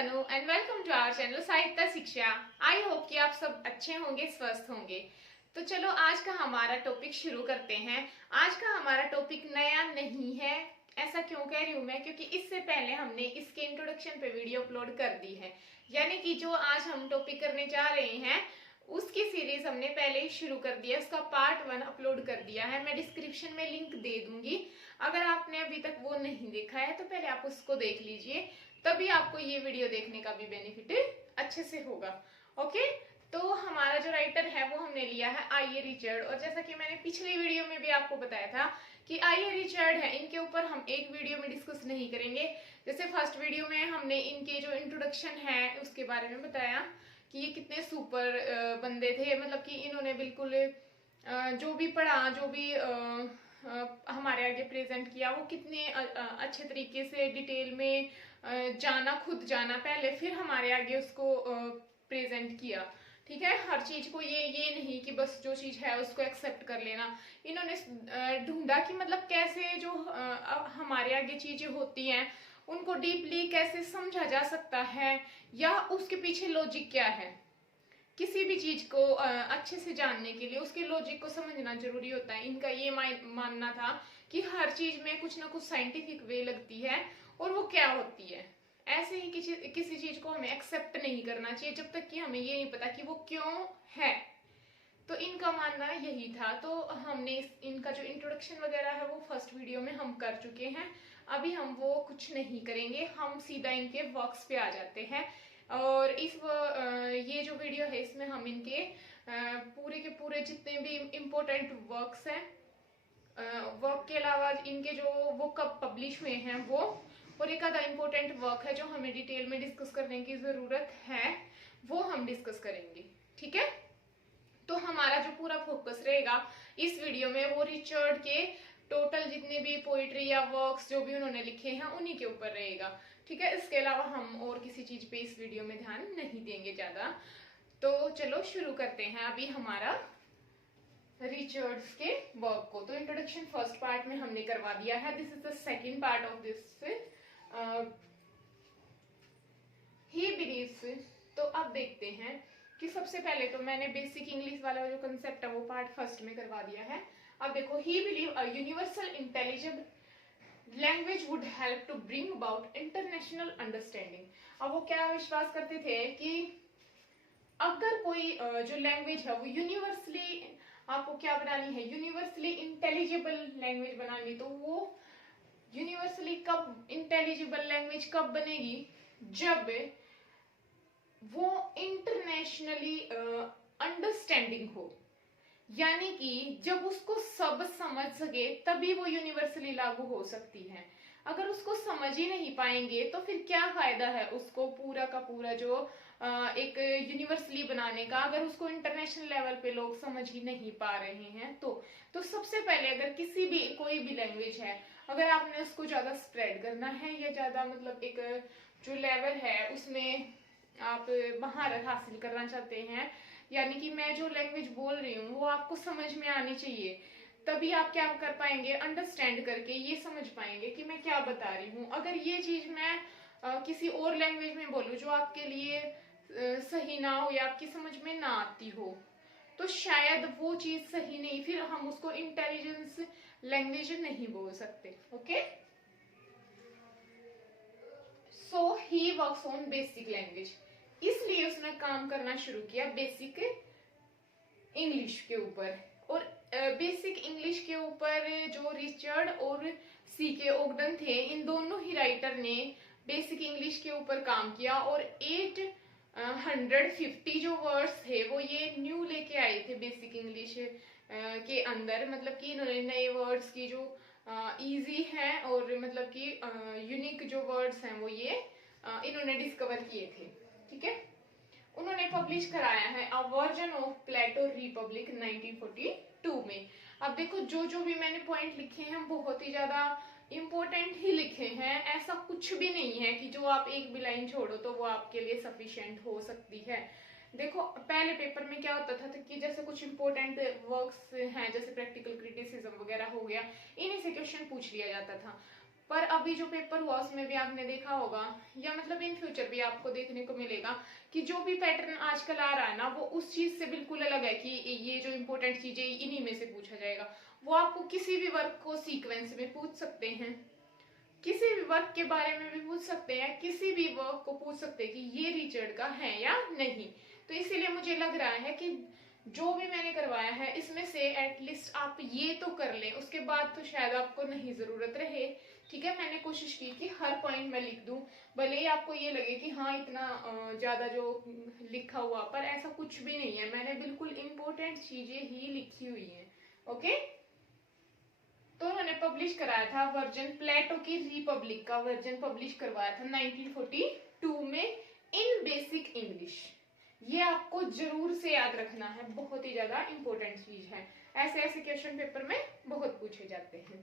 Tanu and welcome to our channel Sahitya Shiksha. I hope कि आप सब अच्छे होंगे, स्वस्थ होंगे। तो चलो आज का हमारा टॉपिक शुरू करते हैं। आज का हमारा टॉपिक नया नहीं है। ऐसा क्यों कह रही हूँ मैं, क्योंकि इससे पहले हमने इसके इंट्रोडक्शन पे वीडियो अपलोड कर दी है। यानी कि जो आज हम टॉपिक करने जा रहे हैं उसकी सीरीज हमने पहले ही शुरू कर दिया, उसका पार्ट 1 अपलोड कर दिया है। मैं डिस्क्रिप्शन में लिंक दे दूंगी। अगर आपने अभी तक वो नहीं देखा है तो पहले आप उसको देख लीजिए, तभी आपको ये वीडियो देखने का भी बेनिफिट अच्छे से होगा। ओके, तो हमारा जो राइटर है वो हमने लिया है आई.ए. रिचर्ड। और जैसा कि मैंने पिछली वीडियो में भी आपको बताया था कि आई.ए. रिचर्ड है, इनके ऊपर हम एक वीडियो में डिस्कस नहीं करेंगे। जैसे फर्स्ट वीडियो में हमने इनके जो इंट्रोडक्शन है उसके बारे में बताया कि ये कितने सुपर बंदे थे, मतलब कि इन्होंने बिल्कुल जो भी पढ़ा, जो भी हमारे आगे प्रेजेंट किया, वो कितने अच्छे तरीके से डिटेल में जाना, खुद जाना पहले, फिर हमारे आगे उसको प्रेजेंट किया। ठीक है, हर चीज को ये नहीं कि बस जो चीज है उसको एक्सेप्ट कर लेना। इन्होंने ढूंढा कि मतलब कैसे जो हमारे आगे चीजें होती हैं उनको डीपली कैसे समझा जा सकता है, या उसके पीछे लॉजिक क्या है। किसी भी चीज को अच्छे से जानने के लिए उसके लॉजिक को समझना जरूरी होता है। इनका ये मानना था कि हर चीज में कुछ ना कुछ साइंटिफिक वे लगती है, और वो क्या होती है। ऐसे ही किसी चीज को हमें एक्सेप्ट नहीं करना चाहिए जब तक कि हमें ये नहीं पता कि वो क्यों है। तो इनका मानना यही था। तो हमने इनका जो इंट्रोडक्शन वगैरह है वो फर्स्ट वीडियो में हम कर चुके हैं। अभी हम वो कुछ नहीं करेंगे, हम सीधा इनके वर्क्स पे आ जाते हैं। और ये जो वीडियो है इसमें हम इनके पूरे के पूरे जितने भी इम्पोर्टेंट वर्क्स हैं, वर्क के अलावा इनके जो वो कब पब्लिश हुए हैं वो, और एक आधा इम्पोर्टेंट वर्क है जो हमें डिटेल में डिस्कस करने की जरूरत है, वो हम डिस्कस करेंगे। ठीक है, तो हमारा जो पूरा फोकस रहेगा इस वीडियो में वो रिचर्ड के टोटल जितने भी पोइट्री या वर्क्स जो भी उन्होंने लिखे हैं उन्हीं के ऊपर रहेगा। ठीक है, इसके अलावा हम और किसी चीज पे इस वीडियो में ध्यान नहीं देंगे ज्यादा। तो चलो शुरू करते हैं अभी हमारा रिचर्ड्स के वर्क को। तो इंट्रोडक्शन फर्स्ट पार्ट में हमने करवा दिया है। This is the second part of this he believes. तो अब देखते हैं कि सबसे पहले तो मैंने बेसिक इंग्लिश वाला जो कंसेप्ट है वो पार्ट फर्स्ट में करवा दिया है। अब देखो, he believe a universal intelligible language would help to bring about international understanding. अब वो क्या विश्वास करते थे कि अगर कोई जो लैंग्वेज है वो यूनिवर्सली, आपको क्या बनानी है, यूनिवर्सली इंटेलिजिबल लैंग्वेज बनानी, तो वो यूनिवर्सली कब इंटेलिजिबल लैंग्वेज कब बनेगी, जब वो इंटरनेशनली अंडरस्टैंडिंग हो। यानी कि जब उसको सब समझ सके तभी वो यूनिवर्सली लागू हो सकती है। अगर उसको समझ ही नहीं पाएंगे तो फिर क्या फायदा है उसको पूरा का पूरा जो एक यूनिवर्सली बनाने का, अगर उसको इंटरनेशनल लेवल पे लोग समझ ही नहीं पा रहे हैं। तो सबसे पहले अगर किसी भी कोई भी लैंग्वेज है, अगर आपने उसको ज्यादा स्प्रेड करना है या ज्यादा मतलब एक जो लेवल है उसमें आप महारत हासिल करना चाहते हैं, यानी कि मैं जो लैंग्वेज बोल रही हूँ वो आपको समझ में आनी चाहिए, तभी आप क्या कर पाएंगे, अंडरस्टैंड करके ये समझ पाएंगे कि मैं क्या बता रही हूँ। अगर ये चीज मैं किसी और लैंग्वेज में बोलूँ जो आपके लिए सही ना हो या आपकी समझ में ना आती हो, तो शायद वो चीज सही नहीं, फिर हम उसको इंटेलिजेंस लैंग्वेज नहीं बोल सकते। Okay, so he works on basic language, इसलिए उसने काम करना शुरू किया बेसिक इंग्लिश के ऊपर। और बेसिक इंग्लिश के ऊपर जो रिचर्ड और C.K. ओगडन थे, इन दोनों ही राइटर ने बेसिक इंग्लिश के ऊपर काम किया, और 850 जो वर्ड्स थे वो ये न्यू लेके आए थे बेसिक इंग्लिश के अंदर। मतलब कि इन्होंने नए वर्ड्स की जो इजी हैं और मतलब कि यूनिक जो वर्ड्स हैं वो ये इन्होंने डिस्कवर किए थे। ठीक है, उन्होंने पब्लिश कराया है अ वर्जन ऑफ प्लेटो रिपब्लिक 1942 में। अब देखो, जो भी मैंने पॉइंट लिखे हैं बहुत ही ज्यादा इंपॉर्टेंट ही लिखे हैं। ऐसा कुछ भी नहीं है कि जो आप एक भी लाइन छोड़ो तो वो आपके लिए सफिशिएंट हो सकती है। देखो, पहले पेपर में क्या होता था कि जैसे कुछ इंपॉर्टेंट वर्क्स हैं, जैसे प्रैक्टिकल क्रिटिसिज्म वगैरह हो गया, इन्हीं से क्वेश्चन पूछ लिया जाता था। पर अभी जो पेपर हुआ उसमें भी आपने देखा होगा, या मतलब इन फ्यूचर भी आपको देखने को मिलेगा कि जो भी पैटर्न आजकल आ रहा है ना, वो उस चीज से बिल्कुल अलग है कि ये जो इंपॉर्टेंट चीजें इन्हीं में से पूछा जाएगा। वो आपको किसी भी वर्क को सीक्वेंस में पूछ सकते हैं, किसी भी वर्क के बारे में भी पूछ सकते हैं, किसी भी वर्क को पूछ सकते हैं कि ये रिचर्ड का है या नहीं। तो इसीलिए मुझे लग रहा है कि जो भी मैंने करवाया है इसमें से एटलीस्ट आप ये तो कर लें, उसके बाद तो शायद आपको नहीं जरूरत रहे। ठीक है, मैंने कोशिश की कि हर पॉइंट मैं लिख दूं, भले ही आपको ये लगे कि हाँ इतना ज्यादा जो लिखा हुआ, पर ऐसा कुछ भी नहीं है, मैंने बिल्कुल इंपॉर्टेंट चीजें ही लिखी हुई हैं। ओके, तो उन्होंने पब्लिश कराया था वर्जन, प्लेटो की रिपब्लिक का वर्जन पब्लिश करवाया था 1942 में इन बेसिक इंग्लिश। ये आपको जरूर से याद रखना है, बहुत ही ज्यादा इंपॉर्टेंट चीज है, ऐसे ऐसे क्वेश्चन पेपर में बहुत पूछे जाते हैं।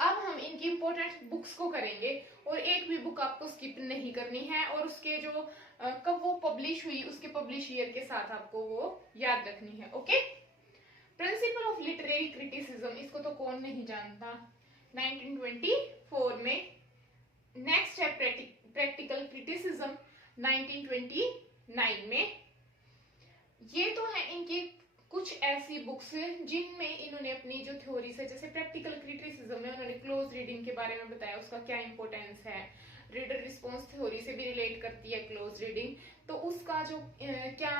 अब हम इनकी इंपॉर्टेंट बुक्स को करेंगे और एक भी बुक आपको स्किप नहीं करनी है, और उसके जो कब वो पब्लिश हुई उसके पब्लिश ईयर के साथ आपको वो याद रखनी है। Okay, principle of literary criticism, इसको तो कौन नहीं जानता, 1924 में। नेक्स्ट है प्रैक्टिकल क्रिटिसिज्म 1929 में। ये तो है इनकी कुछ ऐसी बुक्स जिनमें इन्होंने अपनी जो थ्योरीज है, जैसे प्रैक्टिकल क्रिटिसिज्म में उन्होंने क्लोज रीडिंग के बारे में बताया, उसका क्या इंपॉर्टेंस है, रीडर रिस्पॉन्स थ्योरी से भी रिलेट करती है क्लोज रीडिंग, तो उसका जो क्या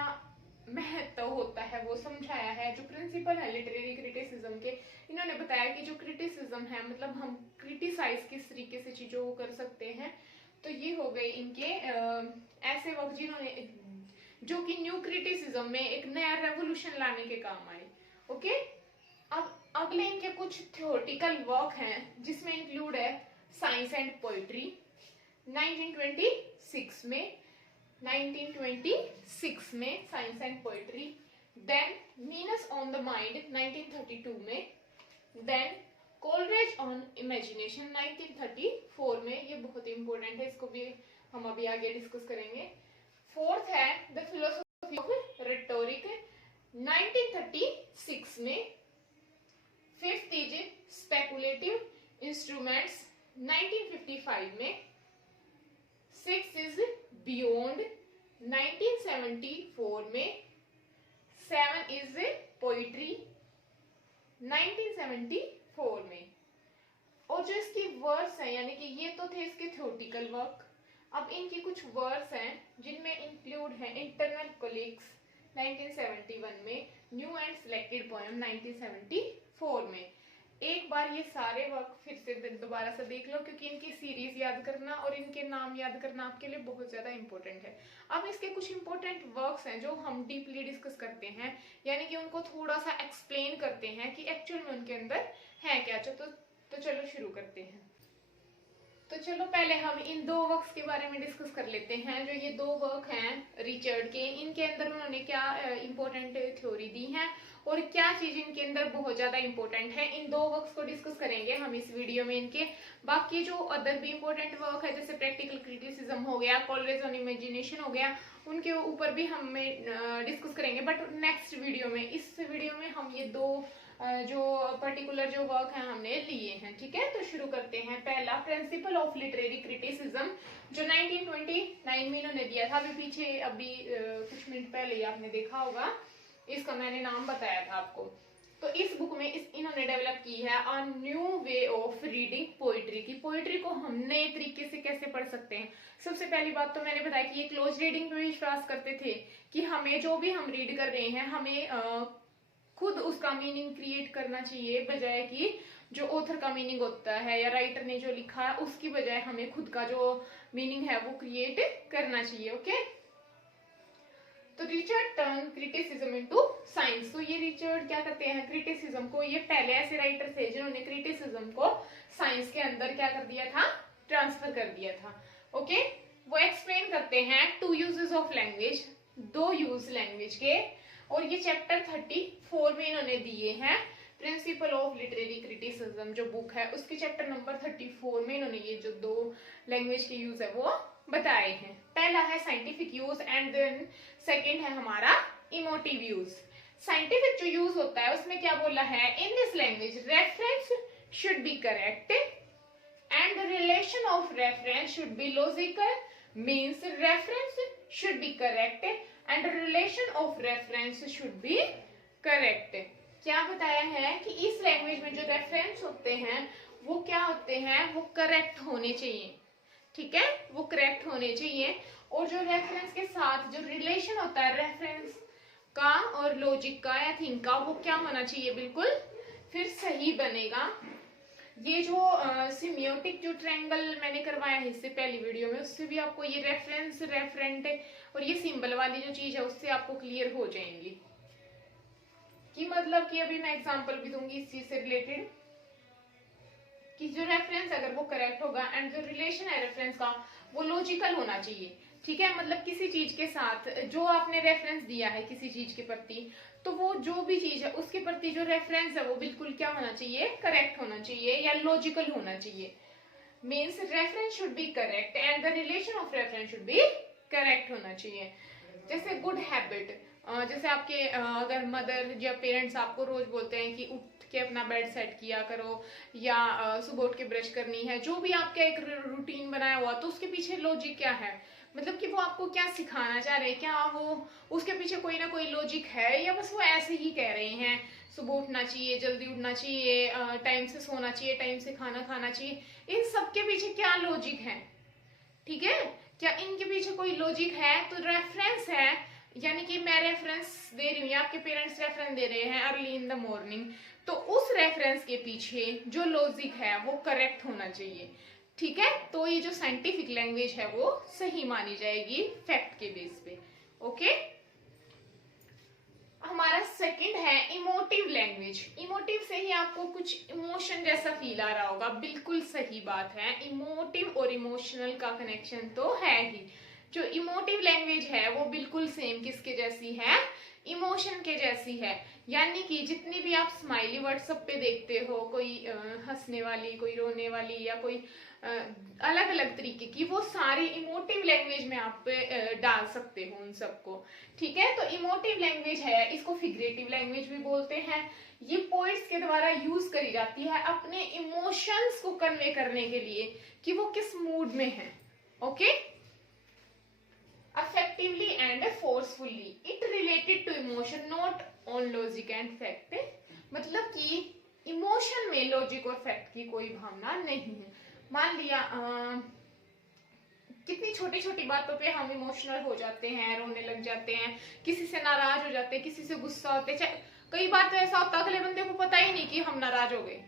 महत्व होता है वो समझाया है। जो प्रिंसिपल है लिटरेरी क्रिटिसिज्म के, इन्होंने बताया कि जो क्रिटिसिज्म है मतलब हम क्रिटिसाइज किस तरीके से चीजों को कर सकते हैं। तो ये हो गए इनके ऐसे वर्क जिन्होंने, जो कि न्यू क्रिटिसिज्म में एक नया रेवोल्यूशन लाने के काम आए। ओके, अब अगले इनके कुछ थ्योरेटिकल वर्क हैं जिसमें इंक्लूड है साइंस एंड पोइट्री 1926 में, 1926 में science and poetry. Then Mencius on the mind 1932 में। देन कोलरेज ऑन इमेजिनेशन 1934 में, ये बहुत इंपॉर्टेंट है, इसको भी हम अभी आगे डिस्कस करेंगे। फोर्थ है द फिलोसफी ऑफ रेटोरिक 1936 में। फिफ्थ इज स्पेकुलेटिव इंस्ट्रूमेंट्स 1955 में। सिक्स इज बियॉन्ड 1974 में। सेवन इज पोइट्री 1974 में। और जो इसकी वर्ड्स हैं, यानी कि ये तो थे इसके थ्योरेटिकल वर्क, अब इनकी कुछ वर्ड्स हैं जिनमें इंक्लूड है इंटरनल कोलिक्स 1971 में, न्यू एंड सिलेक्टेड पोएम 1974 में। एक बार ये सारे वर्क फिर से दोबारा से देख लो, क्योंकि इनकी सीरीज याद करना और इनके नाम याद करना आपके लिए बहुत ज्यादा इंपॉर्टेंट है। अब इसके कुछ इंपॉर्टेंट वर्क्स हैं जो हम डीपली डिस्कस करते हैं, यानी कि उनको थोड़ा सा एक्सप्लेन करते हैं कि एक्चुअल में उनके अंदर है क्या। तो चलो शुरू करते हैं। तो चलो पहले हम इन दो वर्क्स के बारे में डिस्कस कर लेते हैं। जो ये दो वर्क हैं रिचर्ड के, इनके अंदर उन्होंने क्या इंपॉर्टेंट थ्योरी दी है और क्या चीज इनके अंदर बहुत ज्यादा इंपॉर्टेंट है, इन दो वर्क्स को डिस्कस करेंगे हम इस वीडियो में। इनके बाकी जो अदर भी इंपॉर्टेंट वर्क है, जैसे प्रैक्टिकल क्रिटिसिज्म हो गया, कोलरेज ऑन इमेजिनेशन हो गया, उनके ऊपर भी हम डिस्कस करेंगे, बट नेक्स्ट वीडियो में। इस वीडियो में हम ये दो जो पर्टिकुलर जो वर्क है हमने लिए हैं। ठीक है, तो शुरू करते हैं। पहला प्रिंसिपल ऑफ लिटरेरी क्रिटिसिज्म जो 1929 में इन्होंने दिया था, अभी पीछे कुछ मिनट पहले ही आपने देखा होगा, इसका मैंने नाम बताया था आपको। तो इस बुक में इन्होंने डेवलप की है a new way of reading poetry, की पोइट्री को हम नए तरीके से कैसे पढ़ सकते हैं। सबसे पहली बात तो मैंने बताया कि ये क्लोज रीडिंग पे विश्वास करते थे कि हमें जो भी हम रीड कर रहे हैं हमें खुद उसका मीनिंग क्रिएट करना चाहिए, बजाय कि जो ऑथर का मीनिंग होता है या राइटर ने जो लिखा है उसकी बजाय हमें खुद का जो मीनिंग है वो क्रिएट करना चाहिए। ओके, तो Richard turn criticism into science. तो ये रिचर्ड क्या करते हैं, क्रिटिसिज्म को, ये पहले ऐसे राइटर थे जिन्होंने क्रिटिसिज्म को साइंस के अंदर क्या कर दिया था, ट्रांसफर कर दिया था। ओके, वो एक्सप्लेन करते हैं टू यूजेस ऑफ लैंग्वेज, दो यूज लैंग्वेज के, और ये चैप्टर 34 में इन्होंने दिए हैं। प्रिंसिपल ऑफ लिटरेरी क्रिटिसिज्म जो बुक है उसके चैप्टर नंबर 34 में इन्होंने ये जो दो लैंग्वेज के यूज है वो बताए हैं। पहला है scientific use and then second है हमारा इमोटिव यूज। साइंटिफिक जो यूज होता है उसमें क्या बोला है, in this language reference should be correct and the relation of reference should be logical, means reference should be correct and the relation of reference should be correct. क्या बताया है कि इस लैंग्वेज में जो रेफरेंस होते हैं वो क्या होते हैं, वो करेक्ट होने चाहिए, ठीक है, वो करेक्ट होने चाहिए। और जो रेफरेंस के साथ जो रिलेशन होता है रेफरेंस का और लॉजिक का या थिंक का, वो क्या होना चाहिए, बिल्कुल फिर सही बनेगा। ये जो सिमियोटिक जो ट्रायंगल मैंने करवाया है इससे पहली वीडियो में, उससे भी आपको ये रेफरेंस, रेफरेंट और ये सिंबल वाली जो चीज है उससे आपको क्लियर हो जाएंगी कि मतलब कि अभी मैं एग्जांपल भी दूंगी इस चीज से रिलेटेड कि जो रेफरेंस अगर वो करेक्ट होगा एंड जो रिलेशन है रेफरेंस का वो लॉजिकल होना चाहिए, ठीक है। मतलब किसी चीज के साथ जो आपने रेफरेंस दिया है किसी चीज के प्रति, तो वो जो भी चीज है उसके प्रति जो रेफरेंस है वो बिल्कुल क्या होना चाहिए, करेक्ट होना चाहिए या लॉजिकल होना चाहिए। Means reference should be correct and the relation of reference should be correct होना चाहिए। जैसे गुड हैबिट, जैसे आपके अगर मदर या पेरेंट्स आपको रोज बोलते हैं कि उठ के अपना बेड सेट किया करो या सुबह उठ के ब्रश करनी है, जो भी आपका एक रूटीन बनाया हुआ, तो उसके पीछे लॉजिक क्या है, मतलब कि वो आपको क्या सिखाना चाह रहे हैं, क्या वो उसके पीछे कोई ना कोई लॉजिक है या बस वो ऐसे ही कह रहे हैं सुबह उठना चाहिए, जल्दी उठना चाहिए, टाइम से सोना चाहिए, टाइम से खाना खाना चाहिए, इन सब के पीछे क्या लॉजिक है, ठीक है, क्या इनके पीछे कोई लॉजिक है। तो रेफरेंस है, यानी कि मैं रेफरेंस दे रही हूँ या आपके पेरेंट्स रेफरेंस दे रहे हैं अर्ली इन द मॉर्निंग, तो उस रेफरेंस के पीछे जो लॉजिक है वो करेक्ट होना चाहिए, ठीक है। तो ये जो साइंटिफिक लैंग्वेज है वो सही मानी जाएगी फैक्ट के बेस पे, ओके। हमारा सेकंड है इमोटिव लैंग्वेज। इमोटिव से ही आपको कुछ इमोशन जैसा फील आ रहा होगा, बिल्कुल सही बात है, इमोटिव और इमोशनल का कनेक्शन तो है ही। जो इमोटिव लैंग्वेज है वो बिल्कुल सेम किसके जैसी है, इमोशन के जैसी है। यानी कि जितनी भी आप स्माइली व्हाट्सएप पे देखते हो, कोई हंसने वाली, कोई रोने वाली या कोई अलग अलग तरीके की, वो सारी इमोटिव लैंग्वेज में आप डाल सकते हो उन सबको, ठीक है। तो इमोटिव लैंग्वेज है, इसको फिगरेटिव लैंग्वेज भी बोलते हैं। ये पोइट्स के द्वारा यूज करी जाती है अपने इमोशंस को कन्वे करने के लिए कि वो किस मूड में है, okay. Effectively and forcefully it related to emotion not on logic and fact, मतलब कि इमोशन में लॉजिक और फैक्ट की कोई भावना नहीं है। मान लिया कितनी छोटी छोटी बातों पे हम इमोशनल हो जाते हैं, रोने लग जाते हैं, किसी से नाराज हो जाते हैं, किसी से गुस्सा होते हैं। कई बार तो ऐसा होता है अगले बंदे को पता ही नहीं कि हम नाराज हो गए।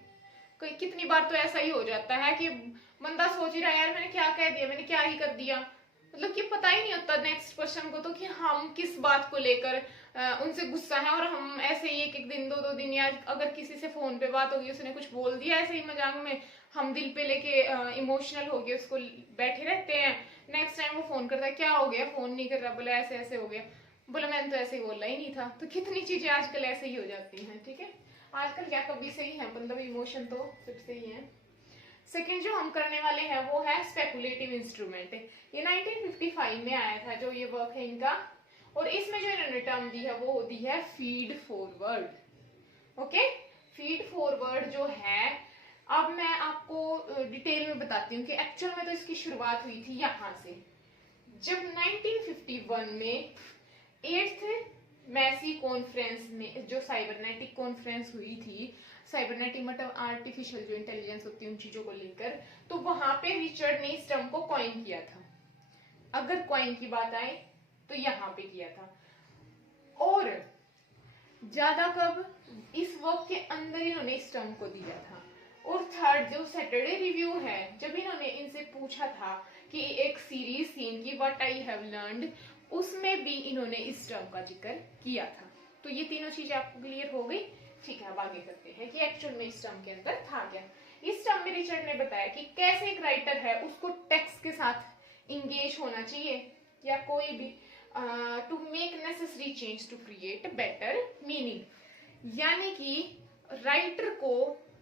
कितनी बार तो ऐसा ही हो जाता है कि बंदा सोच ही रहा है यार मैंने क्या कह दिया, मैंने क्या ही कर दिया, मतलब कि पता ही नहीं होता नेक्स्ट पर्सन को तो कि हम किस बात को लेकर उनसे गुस्सा है। और हम ऐसे ही एक एक दिन, दो दो दिन, या अगर किसी से फोन पे बात होगी, उसने कुछ बोल दिया ऐसे ही मजाक में, हम दिल पे लेके इमोशनल हो गए, उसको बैठे रहते हैं। नेक्स्ट टाइम वो फोन करता है, क्या हो गया, फोन नहीं कर रहा, बोला ऐसे ऐसे हो गया, बोला मैंने तो ऐसे ही बोला ही नहीं था। तो कितनी चीजें आजकल ऐसे ही हो जाती हैं, ठीक है। आजकल क्या कभी से ही है, मतलब इमोशन तो सबसे ही है। सेकेंड जो हम करने वाले हैं वो है स्पेकुलेटिव इंस्ट्रूमेंट। ये 1955 में आया था जो ये वर्क है इनका, और इसमें जो इन्होंने टर्म दी है वो दी है feed forward, okay. Feed forward जो है, अब मैं आपको डिटेल में बताती हूँ कि एक्चुअल में तो इसकी शुरुआत हुई थी यहाँ से, जब 1951 में 8th मैसी कॉन्फ्रेंस में, जो साइबरनेटिक कॉन्फ्रेंस हुई थी, साइबरनेटिक मतलब आर्टिफिशियल जो इंटेलिजेंस होती है उन चीजों को लेकर, तो वहां पे रिचर्ड ने इस टर्म को कॉइन किया था। अगर कॉइन की बात आए तो यहाँ पे किया था, और ज्यादा कब, इस वर्क के अंदर इन्होंने इस टर्म को दिया था। और थर्ड जो सैटरडे रिव्यू है, जब इन्होंने इनसे पूछा था कि एक सीरीज थी इनकी व्हाट आई हैव लर्नड, उसमें भी इन्होंने इस टर्म का जिक्र किया था। तो ये तीनों चीजें आपको क्लियर हो गई, ठीक है। अब आगे करते हैं कि एक्चुअल में इस टर्म के अंदर था क्या। इस टर्म में रिचर्ड ने बताया कि कैसे एक राइटर है उसको टेक्स्ट के साथ इंगेज होना चाहिए, या कोई भी to make necessary change to create better meaning. यानी कि राइटर को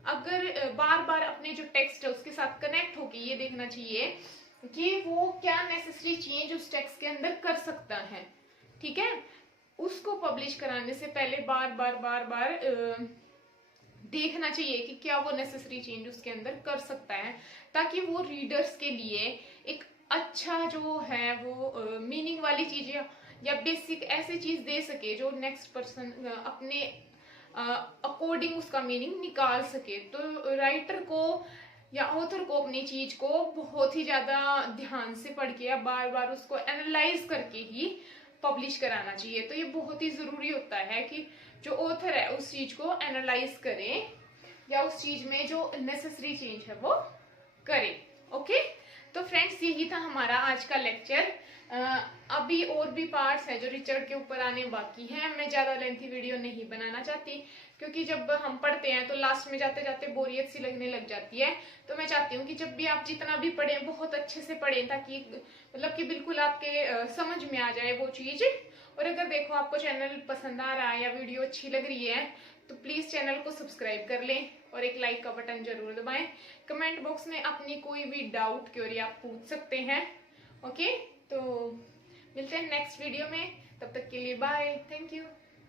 अगर बार बार अपने जो टेक्स्ट है उसके साथ कनेक्ट होके ये देखना चाहिए कि वो क्या नेसेसरी चेंज उस टेक्स्ट के अंदर कर सकता है, ठीक है। उसको पब्लिश कराने से पहले बार बार देखना चाहिए कि क्या वो नेसेसरी चेंज उसके अंदर कर सकता है, ताकि वो रीडर्स के लिए एक अच्छा जो है वो मीनिंग वाली चीजें या बेसिक ऐसी चीज दे सके जो नेक्स्ट पर्सन अपने अकॉर्डिंग उसका मीनिंग निकाल सके। तो राइटर को या ऑथर को अपनी चीज को बहुत ही ज्यादा ध्यान से पढ़ के या बार बार उसको एनालाइज करके ही पब्लिश कराना चाहिए। तो ये बहुत ही जरूरी होता है कि जो ऑथर है उस चीज को एनालाइज करे या उस चीज में जो नेसेसरी चेंज है वो करे। ओके, तो फ्रेंड्स यही था हमारा आज का लेक्चर। अभी और भी पार्ट्स हैं जो रिचर्ड के ऊपर आने बाकी हैं। मैं ज्यादा लेंथी वीडियो नहीं बनाना चाहती, क्योंकि जब हम पढ़ते हैं तो लास्ट में जाते जाते बोरियत सी लगने लग जाती है। तो मैं चाहती हूँ कि जब भी आप जितना भी पढ़ें बहुत अच्छे से पढ़ें, ताकि मतलब कि बिल्कुल आपके समझ में आ जाए वो चीज। और अगर देखो आपको चैनल पसंद आ रहा है या वीडियो अच्छी लग रही है तो प्लीज चैनल को सब्सक्राइब कर लें और एक लाइक का बटन जरूर दबाएं। कमेंट बॉक्स में अपनी कोई भी डाउट क्वेरी आप पूछ सकते हैं। ओके, तो मिलते हैं नेक्स्ट वीडियो में, तब तक के लिए बाय, थैंक यू।